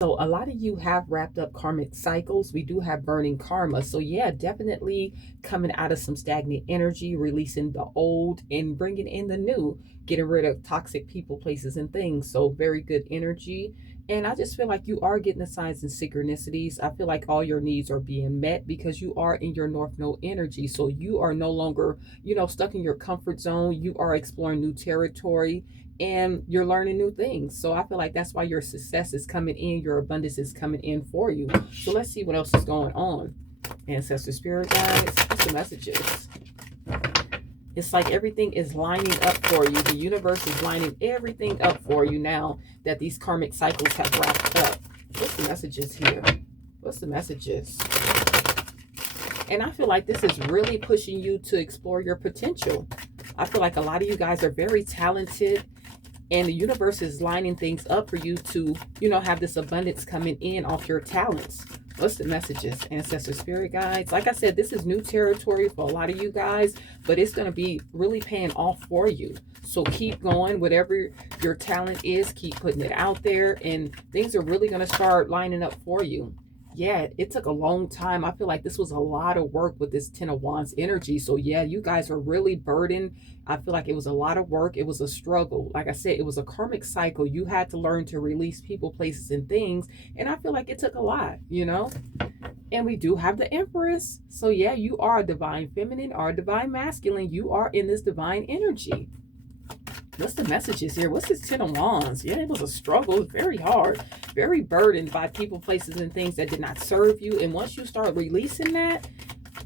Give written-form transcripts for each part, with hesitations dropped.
So a lot of you have wrapped up karmic cycles. We do have burning karma. So yeah, definitely coming out of some stagnant energy, releasing the old and bringing in the new, getting rid of toxic people, places, and things. So very good energy. And I just feel like you are getting the signs and synchronicities. I feel like all your needs are being met because you are in your North Node energy. So you are no longer, stuck in your comfort zone. You are exploring new territory and you're learning new things. So I feel like that's why your success is coming in, your abundance is coming in for you. So let's see what else is going on. Ancestor spirit guides, what's the messages? It's like everything is lining up for you. The universe is lining everything up for you now that these karmic cycles have wrapped up. What's the messages here? What's the messages? And I feel like this is really pushing you to explore your potential. I feel like a lot of you guys are very talented, and the universe is lining things up for you to, have this abundance coming in off your talents. What's the messages, ancestor spirit guides? Like I said, this is new territory for a lot of you guys, but it's going to be really paying off for you. So keep going. Whatever your talent is, keep putting it out there, and things are really going to start lining up for you. Yeah, it took a long time. I feel like this was a lot of work with this Ten of Wands energy. So yeah, you guys are really burdened. I feel like it was a lot of work. It was a struggle. Like I said, it was a karmic cycle. You had to learn to release people, places, and things. And I feel like it took a lot, And we do have the Empress. So yeah, you are a divine feminine or a divine masculine. You are in this divine energy. What's the messages here? What's this Ten of Wands? Yeah, it was a struggle. It was very hard. Very burdened by people, places, and things that did not serve you. And once you start releasing that,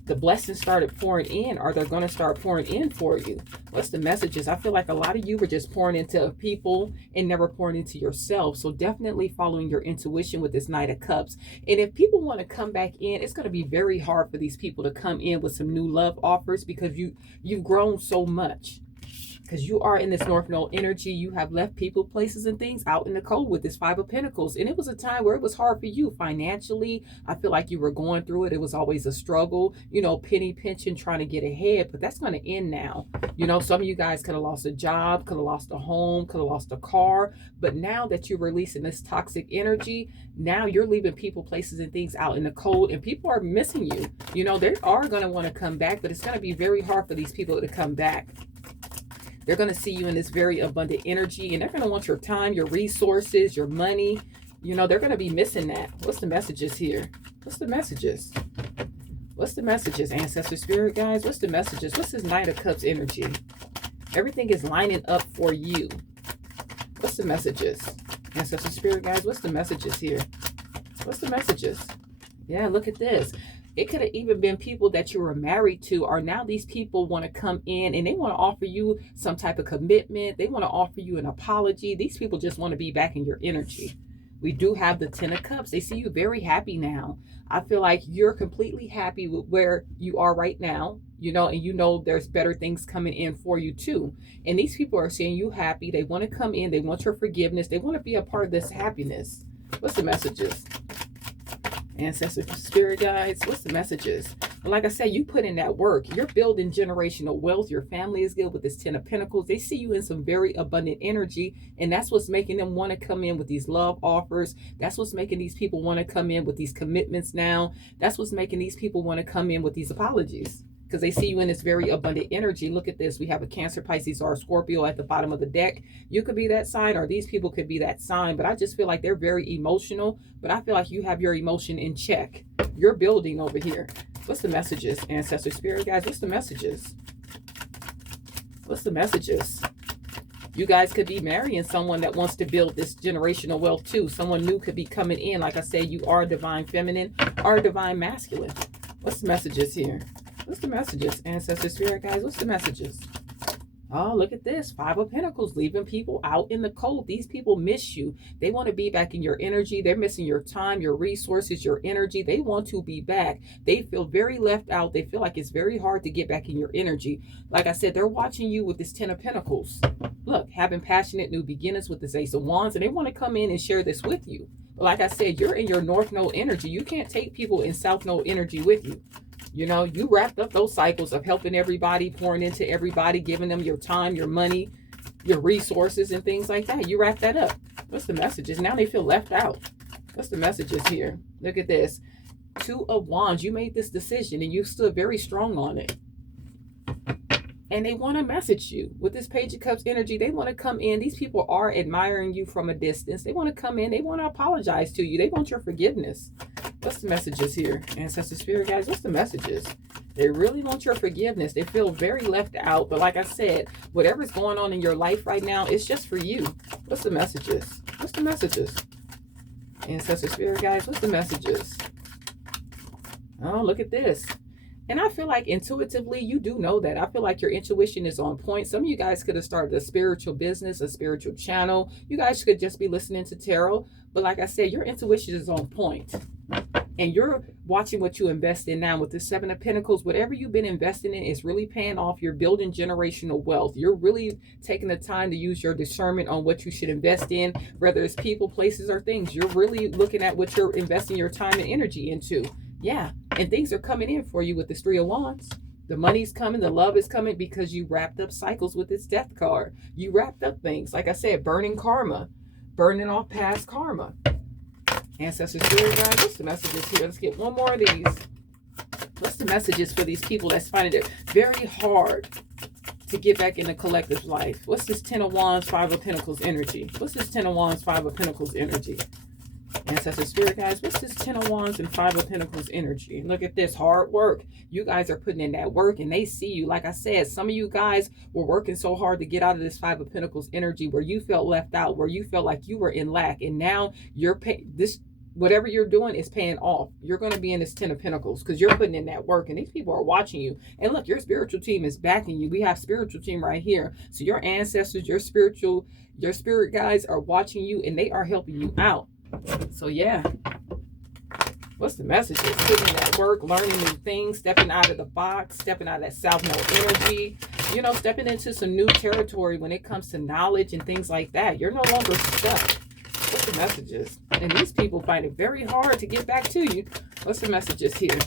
the blessings started pouring in, or they're going to start pouring in for you. What's the messages? I feel like a lot of you were just pouring into people and never pouring into yourself. So definitely following your intuition with this Knight of Cups. And if people want to come back in, it's going to be very hard for these people to come in with some new love offers because you've grown so much. Because you are in this North Node energy. You have left people, places, and things out in the cold with this Five of Pentacles. And it was a time where it was hard for you financially. I feel like you were going through it. It was always a struggle, penny pinching, trying to get ahead. But that's going to end now. Some of you guys could have lost a job, could have lost a home, could have lost a car. But now that you're releasing this toxic energy, now you're leaving people, places, and things out in the cold. And people are missing you. They are going to want to come back. But it's going to be very hard for these people to come back. They're going to see you in this very abundant energy, and they're going to want your time, your resources, your money. They're going to be missing that. What's the messages here? What's the messages? What's the messages, ancestor spirit guys? What's the messages? What's this Knight of Cups energy? Everything is lining up for you. What's the messages? Ancestor spirit guys, what's the messages here? What's the messages? Yeah, look at this. It could have even been people that you were married to, or now these people want to come in and they want to offer you some type of commitment. They want to offer you an apology. These people just want to be back in your energy. We do have the Ten of Cups. They see you very happy now. I feel like you're completely happy with where you are right now, and there's better things coming in for you too. And these people are seeing you happy. They want to come in. They want your forgiveness. They want to be a part of this happiness. What's the messages? Ancestor spirit guides, what's the messages? Like I said, you put in that work. You're building generational wealth. Your family is good with this Ten of Pentacles. They see you in some very abundant energy, and that's what's making them want to come in with these love offers. That's what's making these people want to come in with these commitments now. That's what's making these people want to come in with these apologies, because they see you in this very abundant energy. Look at this. We have a Cancer, Pisces, or a Scorpio at the bottom of the deck. You could be that sign, or these people could be that sign, but I just feel like they're very emotional, but I feel like you have your emotion in check. You're building over here. What's the messages, ancestor spirit guys? What's the messages? What's the messages? You guys could be marrying someone that wants to build this generational wealth too. Someone new could be coming in. Like I said, you are a divine feminine or a divine masculine. What's the messages here? What's the messages, ancestor spirit guys? What's the messages? Oh, look at this. Five of Pentacles, leaving people out in the cold. These people miss you. They want to be back in your energy. They're missing your time, your resources, your energy. They want to be back. They feel very left out. They feel like it's very hard to get back in your energy. Like I said, they're watching you with this Ten of Pentacles. Look, having passionate new beginnings with this Ace of Wands, and they want to come in and share this with you. But like I said, you're in your North Node energy. You can't take people in South Node energy with you. You wrapped up those cycles of helping everybody, pouring into everybody, giving them your time, your money, your resources, and things like that. You wrap that up. What's the messages? Now they feel left out. What's the messages here? Look at this. Two of Wands. You made this decision and you stood very strong on it. And they want to message you with this Page of Cups energy. They want to come in. These people are admiring you from a distance. They want to come in. They want to apologize to you. They want your forgiveness. What's the messages here? Ancestor Spirit guys, what's the messages? They really want your forgiveness. They feel very left out. But like I said, whatever's going on in your life right now, it's just for you. What's the messages? What's the messages? Ancestor Spirit guys, what's the messages? Oh, look at this. And I feel like intuitively, you do know that. I feel like your intuition is on point. Some of you guys could have started a spiritual business, a spiritual channel. You guys could just be listening to tarot. But like I said, your intuition is on point. And you're watching what you invest in now with the Seven of Pentacles. Whatever you've been investing in is really paying off. You're building generational wealth. You're really taking the time to use your discernment on what you should invest in, whether it's people, places, or things. You're really looking at what you're investing your time and energy into. Yeah, and things are coming in for you with this Three of Wands. The money's coming, the love is coming because you wrapped up cycles with this Death card. You wrapped up things. Like I said, burning karma, burning off past karma. Ancestor Spirit guys, what's the messages here? Let's get one more of these. What's the messages for these people that's finding it very hard to get back in the collective life? What's this Ten of Wands, Five of Pentacles energy? What's this Ten of Wands, Five of Pentacles energy? Ancestor Spirit guys, what's this Ten of Wands and Five of Pentacles energy? Look at this hard work. You guys are putting in that work and they see you. Like I said, some of you guys were working so hard to get out of this Five of Pentacles energy where you felt left out, where you felt like you were in lack. And now you're whatever you're doing is paying off. You're going to be in this Ten of Pentacles because you're putting in that work and these people are watching you. And look, your spiritual team is backing you. We have spiritual team right here. So your ancestors, your spirit guys are watching you and they are helping you out. So yeah, what's the messages? Putting in that work, learning new things, stepping out of the box, stepping out of that South Node energy, you know, stepping into some new territory when it comes to knowledge and things like that. You're no longer stuck. What's the messages? And these people find it very hard to get back to you. What's the messages here?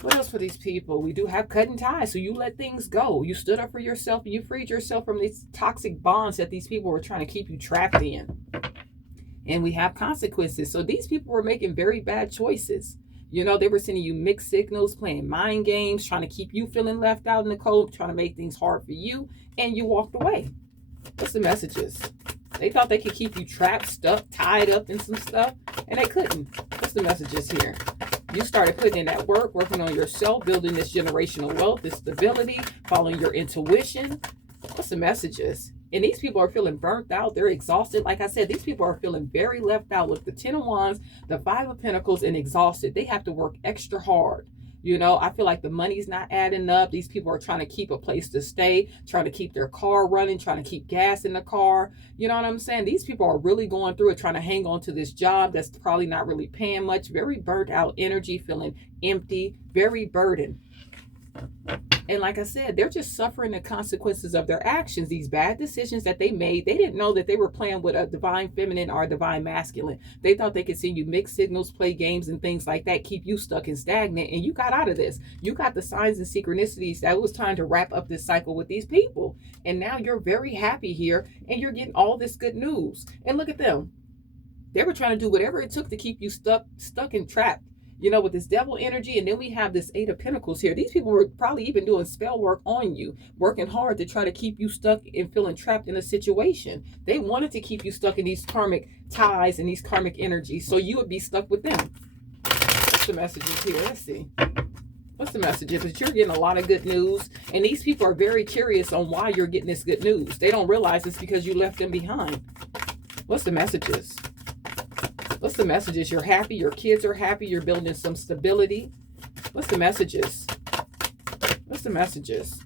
What else for these people? We do have cutting ties. So you let things go. You stood up for yourself and you freed yourself from these toxic bonds that these people were trying to keep you trapped in. And we have consequences. So these people were making very bad choices. You know, they were sending you mixed signals, playing mind games, trying to keep you feeling left out in the cold, trying to make things hard for you. And you walked away. What's the messages? They thought they could keep you trapped, stuck, tied up in some stuff. And they couldn't. What's the messages here? You started putting in that work, working on yourself, building this generational wealth, this stability, following your intuition. What's the messages? And these people are feeling burnt out. They're exhausted. Like I said, these people are feeling very left out with the Ten of Wands, the Five of Pentacles, and exhausted. They have to work extra hard. You know, I feel like the money's not adding up. These people are trying to keep a place to stay, trying to keep their car running, trying to keep gas in the car. You know what I'm saying? These people are really going through it, trying to hang on to this job that's probably not really paying much. Very burnt out energy, feeling empty, very burdened. And like I said, they're just suffering the consequences of their actions, these bad decisions that they made. They didn't know that they were playing with a divine feminine or a divine masculine. They thought they could send you mixed signals, play games and things like that, keep you stuck and stagnant. And you got out of this. You got the signs and synchronicities that it was time to wrap up this cycle with these people. And now you're very happy here and you're getting all this good news. And look at them. They were trying to do whatever it took to keep you stuck and trapped. You know, with this devil energy, and then we have this Eight of Pentacles here. These people were probably even doing spell work on you, working hard to try to keep you stuck and feeling trapped in a situation. They wanted to keep you stuck in these karmic ties and these karmic energies, so you would be stuck with them. What's the messages here? Let's see. What's the messages? But you're getting a lot of good news, and these people are very curious on why you're getting this good news. They don't realize it's because you left them behind. What's the messages? What's the messages? You're happy. Your kids are happy. You're building some stability. What's the messages? What's the messages?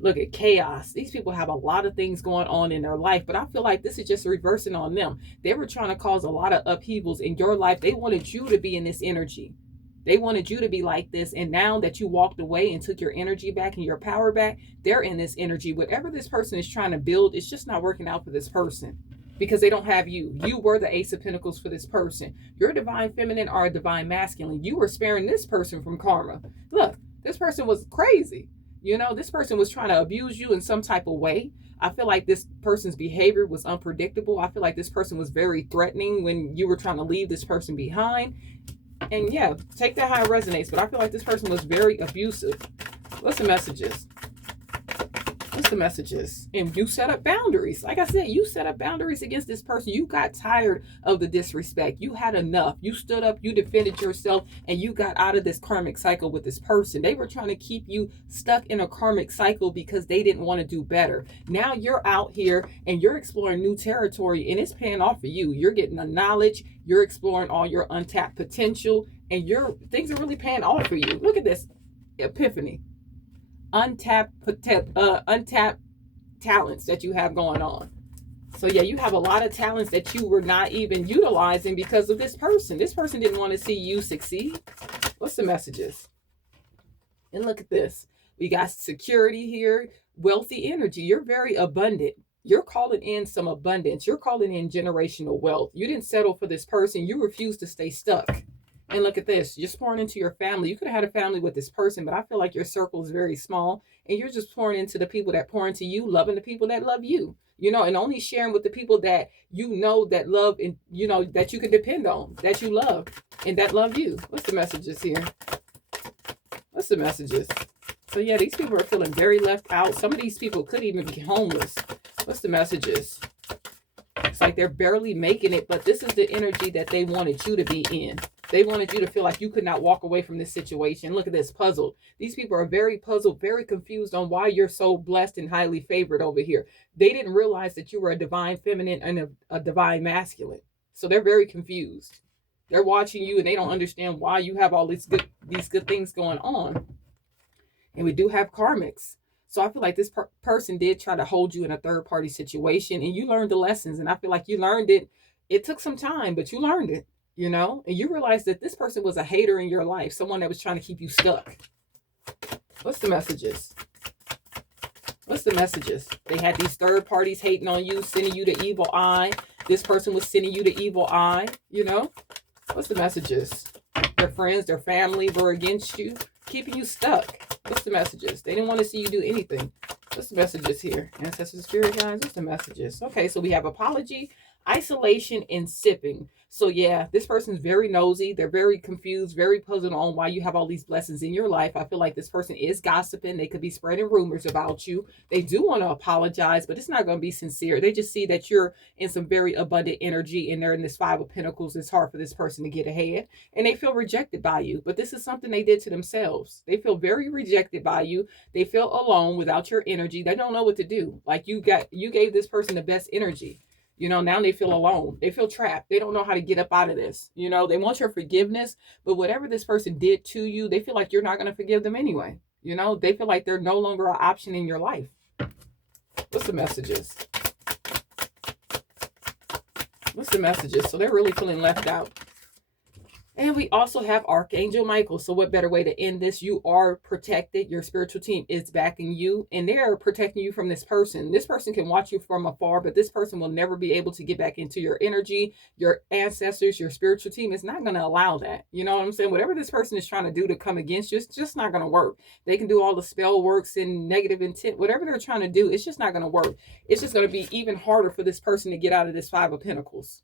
Look at chaos. These people have a lot of things going on in their life, but I feel like this is just reversing on them. They were trying to cause a lot of upheavals in your life. They wanted you to be in this energy. They wanted you to be like this. And now that you walked away and took your energy back and your power back, they're in this energy. Whatever this person is trying to build, it's just not working out for this person. Because they don't have you. You were the Ace of Pentacles for this person. You're a divine feminine or a divine masculine. You were sparing this person from karma. Look, this person was crazy. You know, this person was trying to abuse you in some type of way. I feel like this person's behavior was unpredictable. I feel like this person was very threatening when you were trying to leave this person behind. And yeah, take that how it resonates. But I feel like this person was very abusive. What's the messages? What's the messages? And you set up boundaries. Like I said, you set up boundaries against this person. You got tired of the disrespect. You had enough. You stood up, you defended yourself, and you got out of this karmic cycle with this person. They were trying to keep you stuck in a karmic cycle because they didn't want to do better. Now you're out here and you're exploring new territory, and it's paying off for you. You're getting the knowledge, you're exploring all your untapped potential, and things are really paying off for you. Look at this epiphany. Untapped talents that you have going on. So yeah, you have a lot of talents that you were not even utilizing because of this person. This person didn't want to see you succeed. What's the messages? And look at this. We got security here, wealthy energy. You're very abundant. You're calling in some abundance. You're calling in generational wealth. You didn't settle for this person. You refused to stay stuck. And look at this. You're pouring into your family. You could have had a family with this person, but I feel like your circle is very small. And you're just pouring into the people that pour into you, loving the people that love you. You know, and only sharing with the people that you know that love and, you know, that you can depend on, that you love, and that love you. What's the messages here? What's the messages? So yeah, these people are feeling very left out. Some of these people could even be homeless. What's the messages? It's like they're barely making it, but this is the energy that they wanted you to be in. They wanted you to feel like you could not walk away from this situation. Look at this, puzzled. These people are very puzzled, very confused on why you're so blessed and highly favored over here. They didn't realize that you were a divine feminine and a divine masculine. So they're very confused. They're watching you and they don't understand why you have all these good things going on. And we do have karmics. So I feel like this person did try to hold you in a third party situation, and you learned the lessons. And I feel like you learned it. It took some time, but you learned it, you know, and you realized that this person was a hater in your life, someone that was trying to keep you stuck. What's the messages? What's the messages? They had these third parties hating on you, sending you the evil eye. This person was sending you the evil eye, you know? What's the messages? Their friends, their family were against you, keeping you stuck. What's the messages? They didn't want to see you do anything. What's the messages here? Ancestors, spirit guides, what's the messages? Okay, so we have apology, isolation, and sipping. So yeah, this person's very nosy. They're very confused, very puzzled on why you have all these blessings in your life. I feel like this person is gossiping. They could be spreading rumors about you. They do want to apologize, but it's not going to be sincere. They just see that you're in some very abundant energy and they're in this Five of Pentacles. It's hard for this person to get ahead and they feel rejected by you. But this is something they did to themselves. They feel very rejected by you. They feel alone without your energy. They don't know what to do. Like you gave this person the best energy. You know, now they feel alone. They feel trapped. They don't know how to get up out of this. You know, they want your forgiveness, but whatever this person did to you, they feel like you're not going to forgive them anyway. You know, they feel like they're no longer an option in your life. What's the messages? What's the messages? So they're really feeling left out. And we also have Archangel Michael. So what better way to end this? You are protected. Your spiritual team is backing you and they're protecting you from this person. This person can watch you from afar, but this person will never be able to get back into your energy. Your ancestors, your spiritual team is not going to allow that. You know what I'm saying? Whatever this person is trying to do to come against you, it's just not going to work. They can do all the spell works and negative intent. Whatever they're trying to do, it's just not going to work. It's just going to be even harder for this person to get out of this Five of Pentacles.